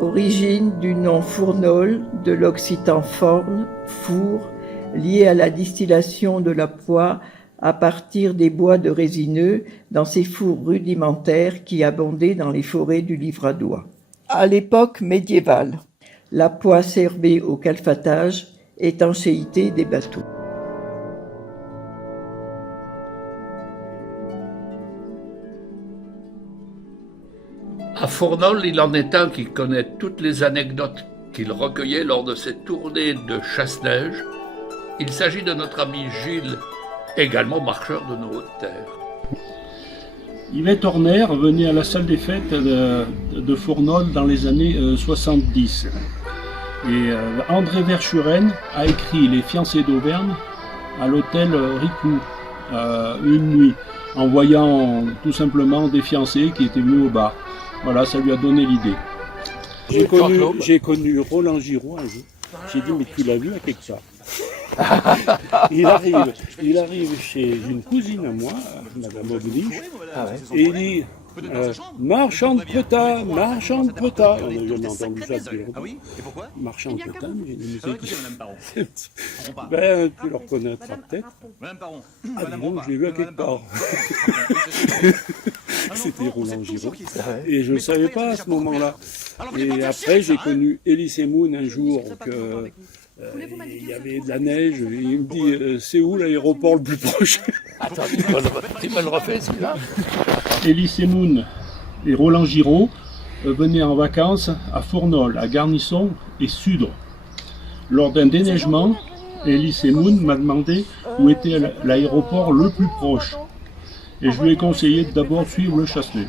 Origine du nom fournol de l'occitan forn, four, lié à la distillation de la poix à partir des bois de résineux dans ces fours rudimentaires qui abondaient dans les forêts du Livradois. À l'époque médiévale, la poix servait au calfatage, étanchéité des bateaux. À Fournol, il en est un qui connaît toutes les anecdotes qu'il recueillait lors de ses tournées de chasse-neige. Il s'agit de notre ami Gilles, également marcheur de nos hautes terres. Yvette Horner venait à la salle des fêtes de Fournol dans les années 70. Et André Verschuren a écrit Les fiancés d'Auvergne à l'hôtel Ricou une nuit, en voyant tout simplement des fiancés qui étaient venus au bar. Voilà, ça lui a donné l'idée. J'ai connu Roland Giraud un jour. J'ai dit, mais tu l'as vu à quelque part. Il arrive chez une cousine à moi, Madame Oblige, et il dit marchand de Preta. On n'a jamais entendu ça depuis longtemps. Marchand de Preta, mais il nous a dit ben, tu le reconnaîtras peut-être. Ah, dis donc, je l'ai vu à quelque part. C'était Roland Giraud. Et je ne savais pas à ce moment-là. Et après, j'ai connu Elie Semoun un jour que. Il y avait de la neige, il me dit c'est où l'aéroport le plus proche? Attends, tu me le refais celui-là? Elie Semoun et Roland Giraud venaient en vacances à Fournol, à Garnisson et Sudre. Lors d'un déneigement, Elie Semoun m'a demandé où était l'aéroport le plus proche. Et je lui ai conseillé de d'abord suivre le chasse-neige.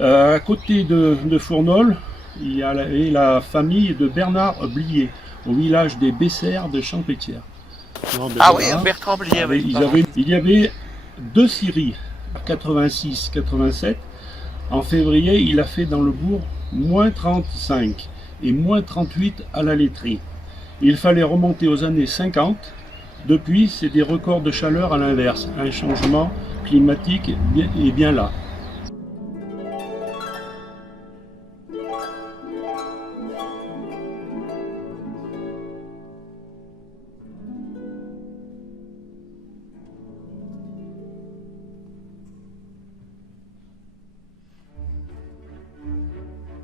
À côté de Fournol, il y a la famille de Bernard Blier, au village des Bessères de Champétière. Ah oui, Bertrand Blier, oui. Il y avait 2 scieries, 86-87. En février, il a fait dans le bourg moins 35 et moins 38 à la laiterie. Il fallait remonter aux années 50. Depuis, c'est des records de chaleur à l'inverse. Un changement climatique est bien là.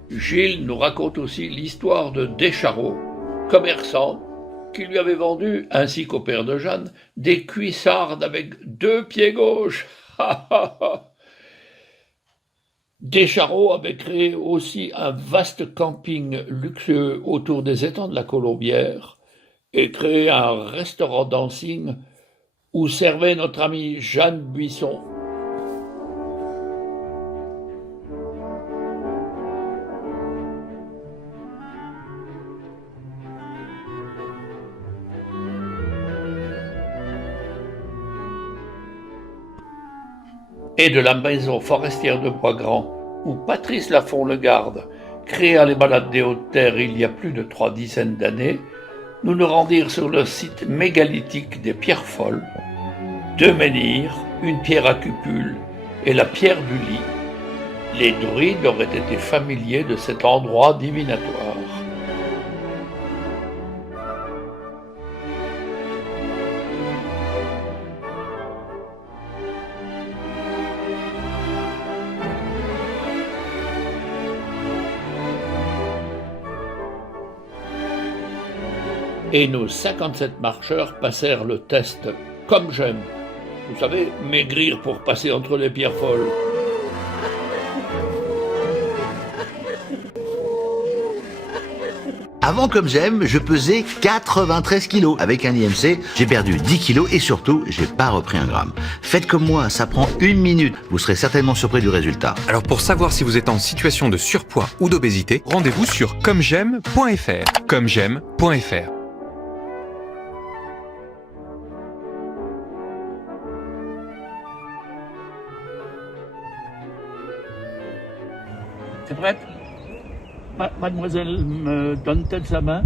Gilles nous raconte aussi l'histoire de Descharaux, commerçant, qui lui avait vendu, ainsi qu'au père de Jeanne, des cuissardes avec 2 pieds gauches. Descharaux avait créé aussi un vaste camping luxueux autour des étangs de la Colombière et créé un restaurant dancing où servait notre amie Jeanne Buisson. Et de la maison forestière de Bois-Grand, où Patrice Lafont-le-Garde créa les balades des Hautes-Terres il y a plus de 3 dizaines d'années, nous nous rendirent sur le site mégalithique des Pierres Folles, 2 menhirs, une pierre à cupule et la pierre du lit. Les druides auraient été familiers de cet endroit divinatoire. Et nos 57 marcheurs passèrent le test comme j'aime. Vous savez, maigrir pour passer entre les pierres folles. Avant Comme J'aime, je pesais 93 kilos. Avec un IMC, j'ai perdu 10 kilos et surtout, j'ai pas repris un gramme. Faites comme moi, ça prend 1 minute. Vous serez certainement surpris du résultat. Alors pour savoir si vous êtes en situation de surpoids ou d'obésité, rendez-vous sur commej'aime.fr. commej'aime.fr. T'es prête? Mademoiselle me donne-t-elle sa main?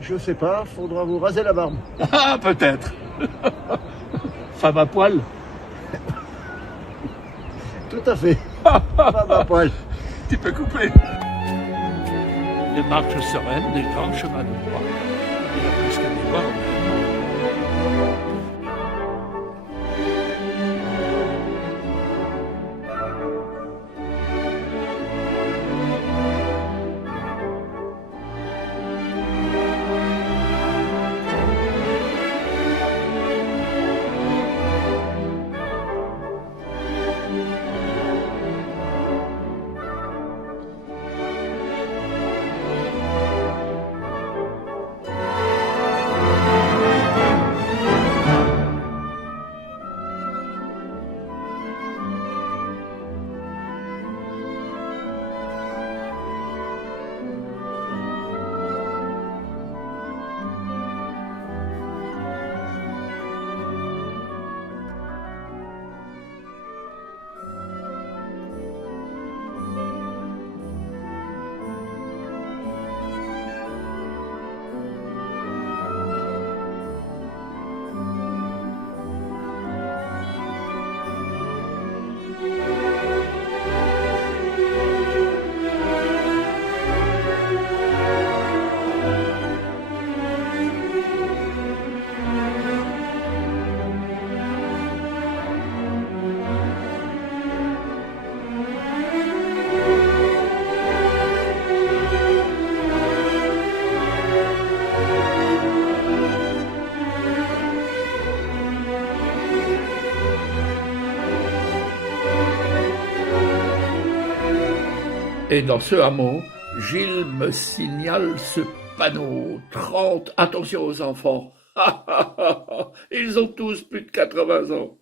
Je sais pas, faudra vous raser la barbe. Ah, peut-être. Femme à poil. Tout à fait. Femme à poil. Tu peux couper. des marches sereines, des grands chemins de bois. Il y a presque des voies romaines. Et dans ce hameau, Gilles me signale ce panneau. 30, attention aux enfants. Ils ont tous plus de 80 ans.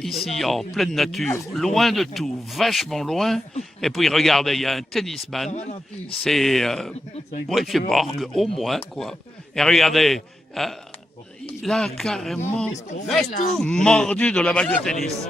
Ici en pleine nature, loin de tout, vachement loin. Et puis regardez, il y a un tennisman, c'est Borg au moins quoi. Et regardez, il a carrément mordu de la balle de tennis.